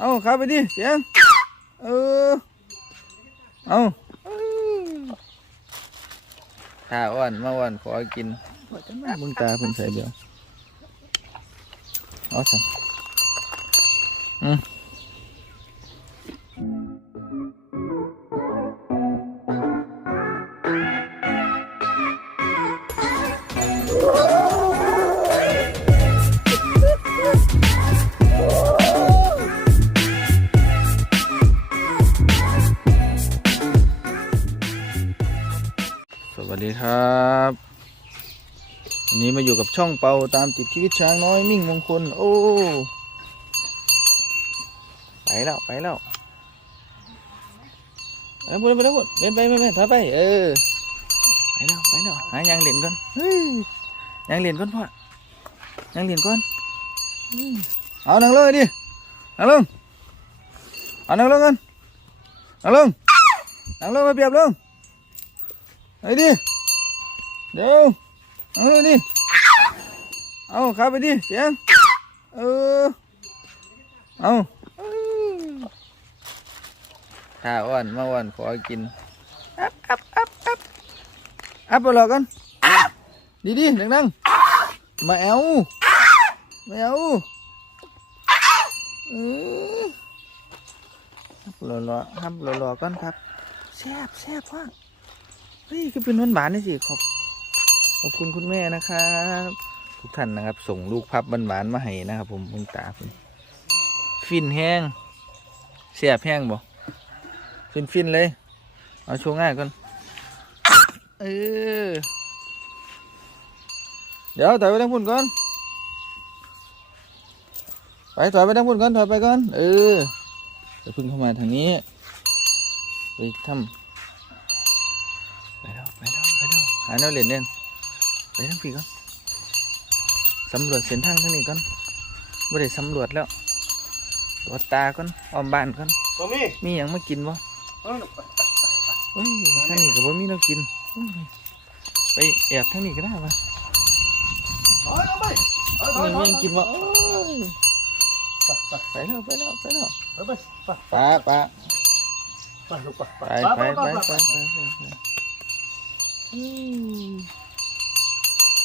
เอาเข้าไปดิเสียงเออเอาถ้าอ้อนมาอ้อนขอกินมึงตาเพิ่นใส่เดียวเอาสั่อืม ดีครับวันนี้มาอยู่กับช่องเปาตามติดชีวิตช้างน้อยมิ่งมงคล โอ้ ไปแล้ว ไปแล้วเอ้ยพูดไปแล้วพูดเล่นไปไปไปถอยไป เออ ไปแล้ว ไปแล้ว หายางเหรียญก่อนเฮ้ยยางเหรียญก่อนพ่อยางเหรียญก่อน เอานังลงเลยดินังลงเอานังลงกันนังลงนังลงมาเปรียบลงไอ้ดิ เดี๋ยวเอาดิเอาเข้าไปดิเสียงเออเอาถ้าอ้วนมาอ้วนขอกินอัพอัพอัพอัพอัพไปหลอกกันดีดีดังดังมาแอวมาแอวเออฮับหล่อหล่อฮับหล่อหล่อก่อนครับแซ่บแซ่บว่าเฮ้ยก็เป็นหวานนี่สิขอบ ขอบคุณคุณแม่นะครับ ทุกท่านนะครับ ส่งลูกพับหวานๆมาให้นะครับ ผมมึงตาผมฟินแห้งเสียบแห้งบ่ฟินฟินเลย เอาโชว์ง่ายก่อนเออเดี๋ยวถอยไปทางพุ่นก่อนไปถอยไปทางพุ่นก่อนถอยไปก่อนเออจะพึ่งเข้ามาทางนี้ไปทำไปแล้วไปแล้วไปแล้วหาแนวเล่นเล่น ไปทางพี่ก่อนสำรวจเส้นทางทางนี้ก่อนไม่ได้สำรวจแล้วตรวจตาก่อนอ้อมบ้านก่อนตัวมีมีอย่างมากินบ่เอ้ยเฮ้ยทางนี้ก็บ่มีแนวกินอุ้ยไปแอบทางนี้ก็ได้ปะเอาไปเอาไปมีเอามีหยังไปกินบ่โอ้ยไปแล้วไปแล้วไปแล้วเอาไปไปป้าป้าไปลูกไปไปไปไป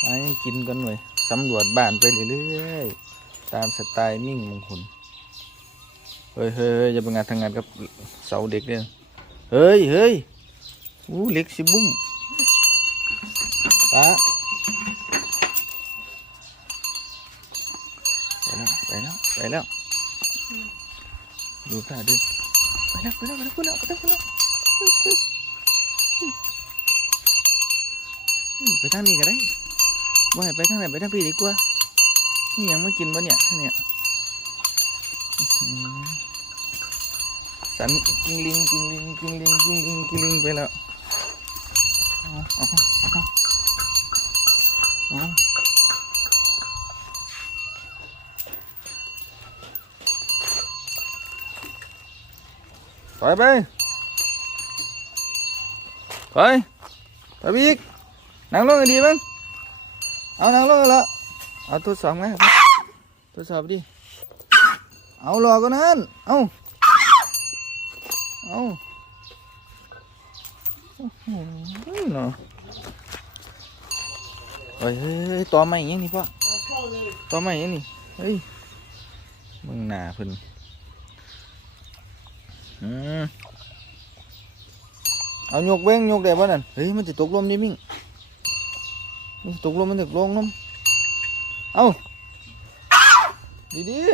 หายังกินกันหน่อยสำรวจบ้านไปเรื่อยๆ ตามสไตล์มิ่งมงคลเฮ้ยเฮ้ยอย่าไปงานทางงานกับเสาเด็กเนี่ยเฮ้ยเฮ้ยอู้เล็กสิบุ้มตาไปแล้วไปแล้วไปแล้วดูตาดิไปแล้วไปแล้วไปแล้วไปแล้วไปแล้วไปแล้วไปทางนี้ก็ได้ ว่าไปทางไหนไปทางพี่ดีกว่านี่ยังไม่กินบ่เนี่ยทางเนี้ยอืมสันกิงลิงกิงลิงกิงลิงกิงลิงกิงลิงไปแล้วเอาเอาเอเอาถอยไปถอยถอยไปอีกนั่งลงให้ดีมั้ง เอานั่งลงกันละเอาทดสอบไงทดสอบดิ เอาหลอกกันนั่น เอาเอาโอ้โหเนาะเฮ้ยต่อไม้อีกอยังนี่พ่อต่อไม้อีกอยังนี่ เฮ้ย มึงหนาเพิ่นเอายกเบ้งยกได้ป่ะนั่น เฮ้ย มันจะตกลมดิมิ่ง มันตกลมมันจะลงน้ำเอาดีๆ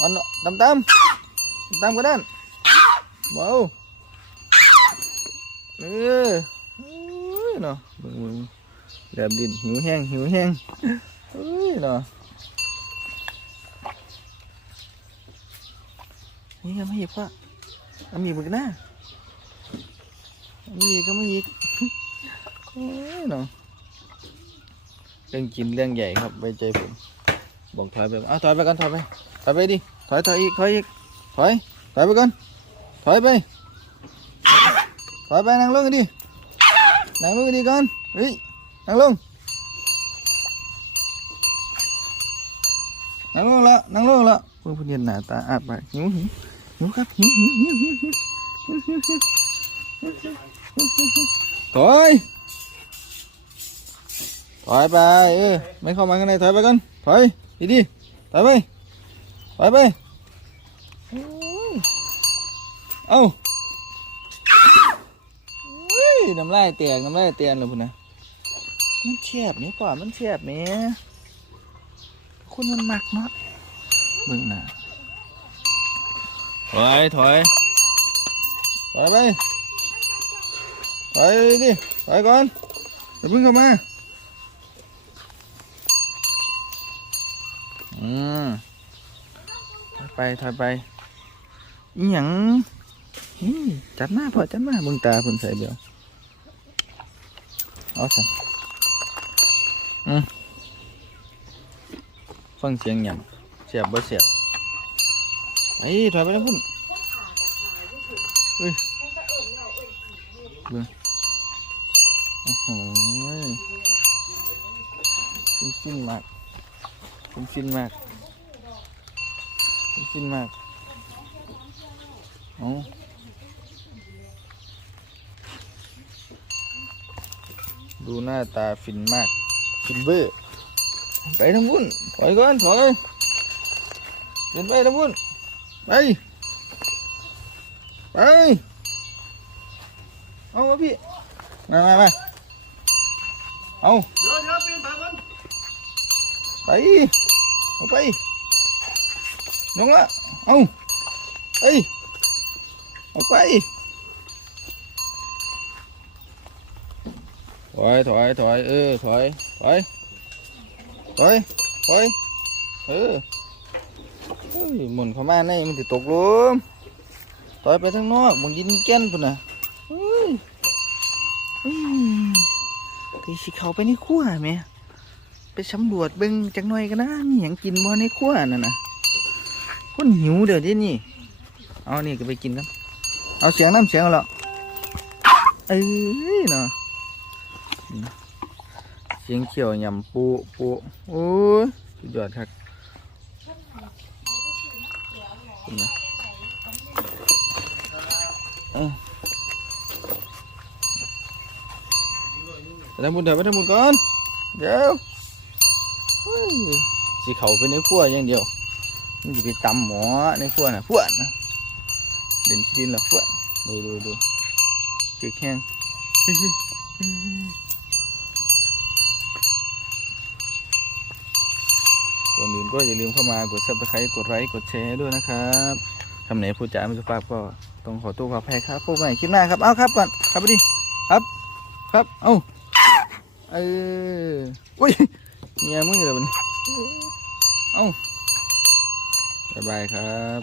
อันตามตามตามกันด้านเบาเออเอ้ยเนาะมึงมึงแบบดินหิวแห้งหิวแห้งเอ้ยเนาะนี่ก็ไม่หยิบว่ะเอามีบึกหน้าเอามีก็ไม่หยิบ เนาะเรื่องกินเรื่องใหญ่ครับไว้ใจผมบอกถอยไปเอาถอยไปก่อนถอยไปถอยไปดิถอยถอยอีกถอยอีกถอยถอยไปก่อนถอยไปถอยไปนั่งลงกันดินั่งลงกันดิก่อนเฮ้ยนั่งลงนั่งลงละนั่งลงละเพิ่งเพิ่งเรียนหน้าตาอาบไปหิวหิวหิวครับหิวหิวหิวหิวหิวหิวหิวหิวถอย อยไปเออไม่เข้ามาข้างในถอยไปก่อนถอยดีดีถอยไปถอยไปเอ้าน้ำลายแตกน้ำลายเตียนเลยพุ่นนะมันแฉบไหมป่ามันแฉบไหมคนมันหมักเนาะเบิ่งน้าถอยถอยถอยไปถอยดิถอยก่อนอย่าเพิ่งเข้ามา อืมถอยไปถอยไปอีหยังจับหน้าพอจับหน้าเบิ่งตาเพิ่นใส่เดียวเอาสั่นอืมฟังเสียงหยังเสียบบ่เสียบไอ้ถอยไปแล้วพุ่นโอ้โหคุ้นมาก คุ้มฟินมากคุ้มฟินมากเอาดูหน้าตาฟินมาก ฟินเบอร์ไปทางบุญถอยก่อนถอยเดินไปทางบุญไป ไป เอามาพี่ มามามาเอาเดี๋ยวเดี๋ยวเปลี่ยนทางกันไป เอาไปลงละเอาไปเอาไปถอยถอยถอยเออถอยถอยถอยถอยเออุ้ยหมุนเข้ามาในมันจะตกลุมถอยไปทางนอกหมุนยินแก่นพุ่นน่ะเฮ้ยเฮ้ยไปสิเขาไปในครัวแหม ไปสำรวจเบิ่งจักหน่อยกันนะมีหยังกินบ่ในครัวนั่นนะคนหิวเดี๋ยวนี้นี่เอานี่ก็ไปกินกันเอาเสียงน้ำเสียงเอาละเอ้ยเนาะเสียงเขียวยำปูปูโอ้ยสุดยอดครับนะไปทำบุญเถอะไปทำบุญก่อนเดี๋ยว สิเขาไปในขั้วอย่างเดียว มันจะไปตำหมอในขั้วน่ะพวนะเด่นดินละพวดดูดูดูเจ๊กแห้งก่อนอื่นก็อย่าลืมเข้ามากดซับสไครต์กดไลค์กดแชร์ด้วยนะครับคำไหนพูดจาไม่สุภาพก็ต้องขอตัวขออภัยครับพบกันใหม่คลิปหน้าครับ เอาครับก่อนครับไปดิครับ ครับ เอ้าเอออุ้ยเนี่ยมือเลยมัน เอ้าบายบายครับ